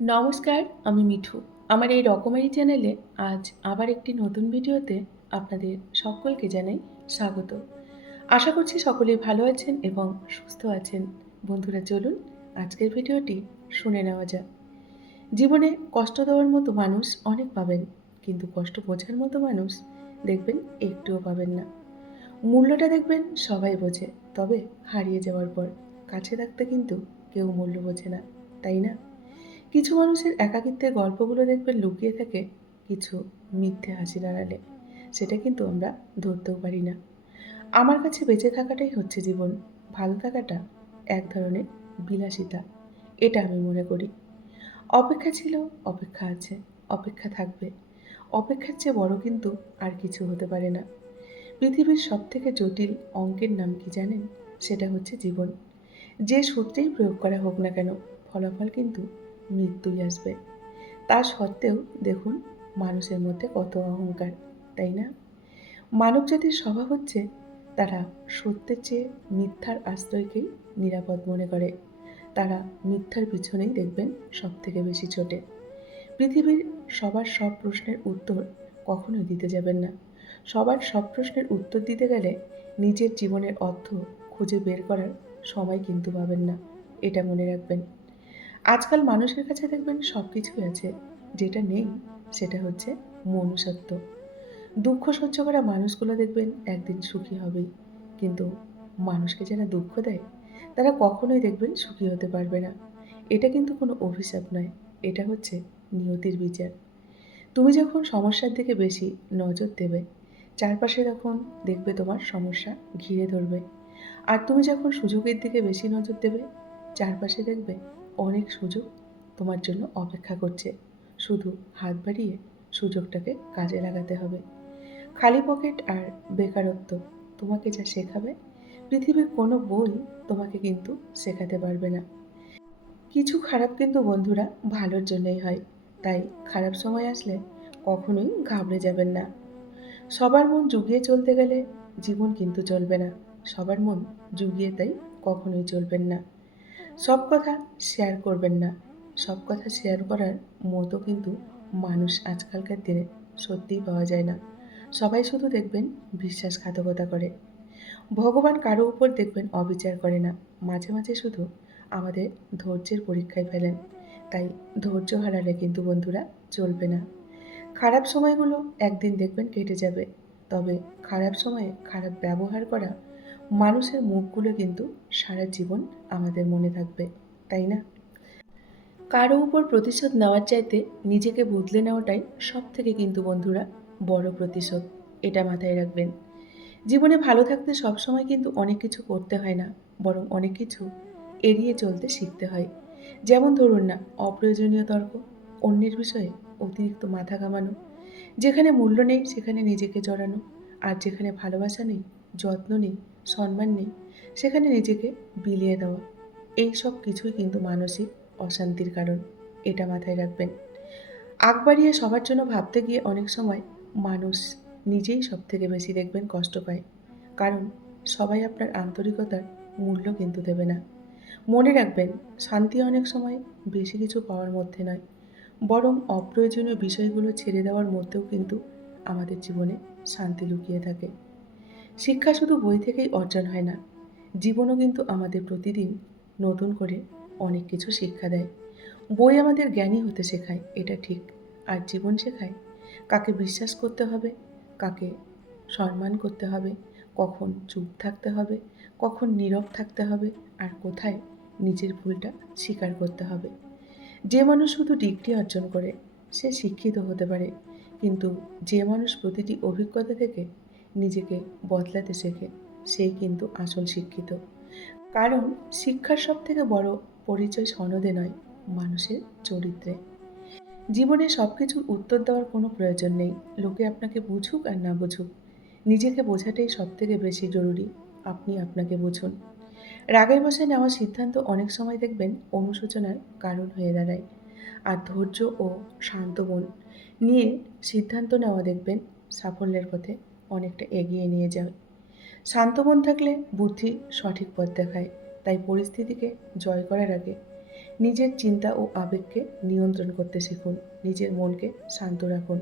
নমস্কার, আমি মিঠু। আমার এই রকমারি চ্যানেলে আজ আবার একটি নতুন ভিডিওতে আপনাদের সকলকে জানাই স্বাগত। আশা করছি সকলেই ভালো আছেন এবং সুস্থ আছেন। বন্ধুরা চলুন আজকের ভিডিওটি শুনে নেওয়া যাক। জীবনে কষ্ট দেওয়ার মতো মানুষ অনেক পাবেন, কিন্তু কষ্ট বোঝার মতো মানুষ দেখবেন একটুও পাবেন না। মূল্যটা দেখবেন সবাই বোঝে, তবে হারিয়ে যাওয়ার পর কাছে থাকতে কিন্তু কেউ মূল্য বোঝে না, তাই না? কিছু মানুষের একাকিত্বের গল্পগুলো দেখবেন লুকিয়ে থাকে কিছু মিথ্যে হাসির আড়ালে। সেটা কিন্তু আমরা ধরতেও পারি না। আমার কাছে বেঁচে থাকাটাই হচ্ছে জীবন। ভালো থাকাটা এক ধরনের বিলাসিতা। এটা আমি মনে করি। অপেক্ষা ছিল, অপেক্ষা আছে, অপেক্ষা থাকবে। অপেক্ষার চেয়ে বড় কিন্তু আর কিছু হতে পারে না। পৃথিবীর সবথেকে জটিল অঙ্কের নাম কি জানেন? সেটা হচ্ছে জীবন। যে সূত্রেই প্রয়োগ করা হোক না কেন, ফলাফল কিন্তু মৃত্যুই আসবে। তা সত্ত্বেও দেখুন মানুষের মধ্যে কত অহংকার, তাই না? মানবজাতির স্বভাব হচ্ছে তারা সত্যের চেয়ে মিথ্যার আশ্রয়কেই নিরাপদ মনে করে। তারা মিথ্যার পিছনেই দেখবেন সবথেকে বেশি ছোটে। পৃথিবীর সবার সব প্রশ্নের উত্তর কখনোই দিতে যাবেন না। সবার সব প্রশ্নের উত্তর দিতে গেলে নিজের জীবনের অর্থ খুঁজে বের করার সময় কিন্তু পাবেন না। এটা মনে রাখবেন। আজকাল মানুষের কাছে দেখবেন সব কিছুই আছে, যেটা নেই সেটা হচ্ছে মনুষ্যত্ব। দুঃখ সহ্য করা মানুষগুলো দেখবেন একদিন সুখী হবেই, কিন্তু মানুষকে যারা দুঃখ দেয় তারা কখনোই দেখবেন সুখী হতে পারবে না। এটা কিন্তু কোনো অভিশাপ নয়, এটা হচ্ছে নিয়তির বিচার। তুমি যখন সমস্যার দিকে বেশি নজর দেবে, চারপাশে তখন দেখবে তোমার সমস্যা ঘিরে ধরবে। আর তুমি যখন সুযোগের দিকে বেশি নজর দেবে, চারপাশে দেখবে অনেক সুযোগ তোমার জন্য অপেক্ষা করছে। শুধু হাত বাড়িয়ে সুযোগটাকে কাজে লাগাতে হবে। খালি পকেট আর বেকারত্ব তোমাকে যা শেখাবে, পৃথিবীর কোনো বই তোমাকে কিন্তু শেখাতে পারবে না। কিছু খারাপ কিন্তু বন্ধুরা ভালোর জন্যই হয়, তাই খারাপ সময় আসলে কখনোই ঘাবড়ে যাবেন না। সবার মন জুগিয়ে চলতে গেলে জীবন কিন্তু চলবে না। সবার মন জুগিয়ে তাই কখনোই চলবেন না। সব কথা শেয়ার করবেন না। সব কথা শেয়ার করার মতো কিন্তু মানুষ আজকালকার দিনে সত্যিই পাওয়া যায় না। সবাই শুধু দেখবেন বিশ্বাসঘাতকতা করে। ভগবান কারো উপর দেখবেন অবিচার করে না। মাঝে মাঝে শুধু আমাদের ধৈর্যের পরীক্ষায় ফেলেন। তাই ধৈর্য হারালে কিন্তু বন্ধুরা চলবে না। খারাপ সময়গুলো একদিন দেখবেন কেটে যাবে। তবে খারাপ সময়ে খারাপ ব্যবহার করা মানুষের মুখগুলো কিন্তু সারা জীবন আমাদের মনে থাকবে, তাই না? কারো উপর প্রতিশোধ নেওয়ার চাইতে নিজেকে বদলে নেওয়াটাই সবথেকে কিন্তু বন্ধুরা বড় প্রতিশোধ। এটা মাথায় রাখবেন। জীবনে ভালো থাকতে সবসময় কিন্তু অনেক কিছু করতে হয় না, বরং অনেক কিছু এড়িয়ে চলতে শিখতে হয়। যেমন ধরুন না, অপ্রয়োজনীয় তর্ক, অন্যের বিষয়ে অতিরিক্ত মাথা ঘামানো, যেখানে মূল্য নেই সেখানে নিজেকে জড়ানো, আর যেখানে ভালোবাসা নেই, যত্ন নেই, সম্মান নেই, সেখানে নিজেকে বিলিয়ে দেওয়া। এই সব কিছুই কিন্তু মানসিক অশান্তির কারণ। এটা মাথায় রাখবেন। আগ বাড়িয়ে সবার জন্য ভাবতে গিয়ে অনেক সময় মানুষ নিজেই সবথেকে বেশি দেখবেন কষ্ট পায়। কারণ সবাই আপনার আন্তরিকতার মূল্য কিন্তু দেবে না। মনে রাখবেন, শান্তি অনেক সময় বেশি কিছু পাওয়ার মধ্যে নয়, বরং অপ্রয়োজনীয় বিষয়গুলো ছেড়ে দেওয়ার মধ্যেও কিন্তু আমাদের জীবনে শান্তি লুকিয়ে থাকে। শিক্ষা শুধু বই থেকেই অর্জন হয় না। জীবনও কিন্তু আমাদের প্রতিদিন নতুন করে অনেক কিছু শিক্ষা দেয়। বই আমাদের জ্ঞানী হতে শেখায়, এটা ঠিক। আর জীবন শেখায় কাকে বিশ্বাস করতে হবে, কাকে সম্মান করতে হবে, কখন চুপ থাকতে হবে, কখন নীরব থাকতে হবে, আর কোথায় নিজের ভুলটা স্বীকার করতে হবে। যে মানুষ শুধু ডিগ্রি অর্জন করে সে শিক্ষিত হতে পারে, কিন্তু যে মানুষ প্রতিটি অভিজ্ঞতা থেকে নিজেকে বদলাতে শেখে সেই কিন্তু আসল শিক্ষিত। কারণ শিক্ষার সবথেকে বড় পরিচয় সনদে নয়, মানুষের চরিত্রে। জীবনে সবকিছুর উত্তর দেওয়ার কোনো প্রয়োজন নেই। লোকে আপনাকে বুঝুক আর না বুঝুক, নিজেকে বোঝাটাই সবথেকে বেশি জরুরি। আপনি আপনাকে বুঝুন। রাগের বশে নেওয়া সিদ্ধান্ত অনেক সময় দেখবেন অনুশোচনার কারণ হয়ে দাঁড়ায়। আর ধৈর্য ও শান্ত মন নিয়ে সিদ্ধান্ত নেওয়া দেখবেন সাফল্যের পথে অনেকটা এগিয়ে নিয়ে যায়। শান্ত মন থাকলে বুদ্ধি সঠিক পথ দেখায়। তাই পরিস্থিতিকে জয় করার আগে নিজের চিন্তা ও আবেগকে নিয়ন্ত্রণ করতে শিখুন। নিজের মনকে শান্ত রাখুন।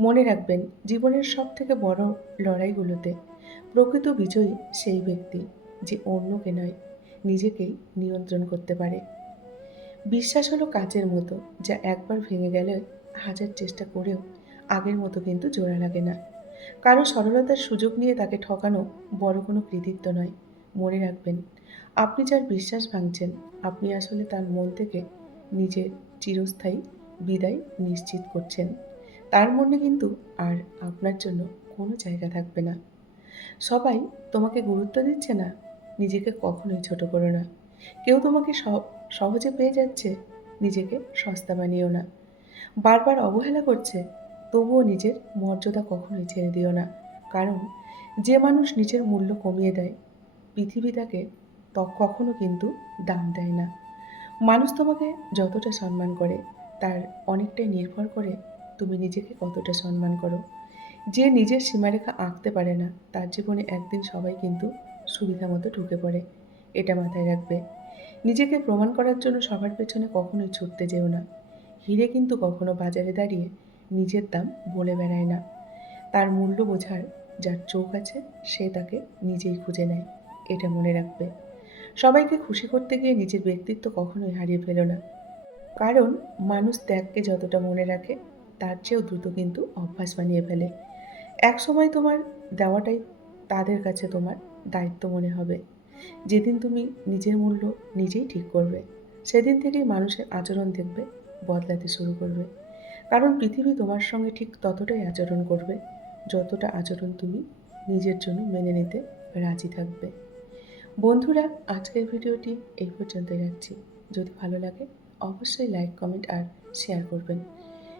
মনে রাখবেন, জীবনের সবথেকে বড় লড়াইগুলোতে প্রকৃত বিজয়ী সেই ব্যক্তি যে অন্যকে নয়, নিজেকেই নিয়ন্ত্রণ করতে পারে। বিশ্বাস হলো কাচের মতো, যা একবার ভেঙে গেলে হাজার চেষ্টা করেও আগের মতো কিন্তু জোড়া লাগে না। কারো সরলতার সুযোগ নিয়ে তাকে ঠকানো বড় কোনো কৃতিত্ব নয়। মনে রাখবেন, আপনি যার বিশ্বাস ভাঙছেন, আপনি আসলে তার মন থেকে নিজের চিরস্থায়ী বিদায় নিশ্চিত করছেন। তার মনে কিন্তু আর আপনার জন্য কোনো জায়গা থাকবে না। সবাই তোমাকে গুরুত্ব দিচ্ছে না, নিজেকে কখনোই ছোট করো না। কেউ তোমাকে সহজে পেয়ে যাচ্ছে, নিজেকে সস্তা বানিও না। বারবার অবহেলা করছে, তবুও নিজের মর্যাদা কখনোই ছেড়ে দিও না। কারণ যে মানুষ নিজের মূল্য কমিয়ে দেয়, পৃথিবী তাকে কখনো কিন্তু দাম দেয় না। মানুষ তোমাকে যতটা সম্মান করে, তার অনেকটাই নির্ভর করে তুমি নিজেকে কতটা সম্মান করো। যে নিজের সীমারেখা আঁকতে পারে না, তার জীবনে একদিন সবাই কিন্তু সুবিধা মতো ঢুকে পড়ে। এটা মাথায় রাখবে। নিজেকে প্রমাণ করার জন্য সবার পেছনে কখনোই ছুটতে যেও না। হিরে কিন্তু কখনো বাজারে দাঁড়িয়ে নিজের দাম বলে বেড়ায় না। তার মূল্য বোঝার যার চোখ আছে, সে তাকে নিজেই খুঁজে নেয়। এটা মনে রাখবে। সবাইকে খুশি করতে গিয়ে নিজের ব্যক্তিত্ব কখনোই হারিয়ে ফেলো না। কারণ মানুষ ত্যাগকে যতটা মনে রাখে, তার চেয়েও দ্রুত কিন্তু অভ্যাস বানিয়ে ফেলে। একসময় তোমার দেওয়াটাই তাদের কাছে তোমার দায়িত্ব মনে হবে। যেদিন তুমি নিজের মূল্য নিজেই ঠিক করবে, সেদিন থেকেই মানুষের আচরণ দেখবে বদলাতে শুরু করবে। কারণ পৃথিবী তোমার সঙ্গে ঠিক ততটাই আচরণ করবে, যতটা আচরণ তুমি নিজের জন্য মেনে নিতে রাজি থাকবে। বন্ধুরা, আজকের ভিডিওটি এই পর্যন্তই রাখছি। যদি ভালো লাগে, অবশ্যই লাইক, কমেন্ট আর শেয়ার করবেন।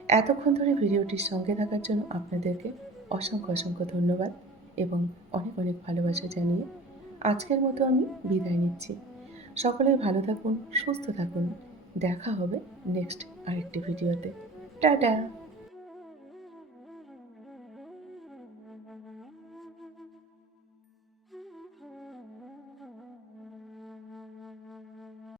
এতক্ষণ ধরে ভিডিওটির সঙ্গে থাকার জন্য আপনাদেরকে অসংখ্য অসংখ্য ধন্যবাদ এবং অনেক অনেক ভালোবাসা জানিয়ে আজকের মতো আমি বিদায় নিচ্ছি। সকলেই ভালো থাকুন, সুস্থ থাকুন। দেখা হবে নেক্সট আরেকটি ভিডিওতে। টাটা।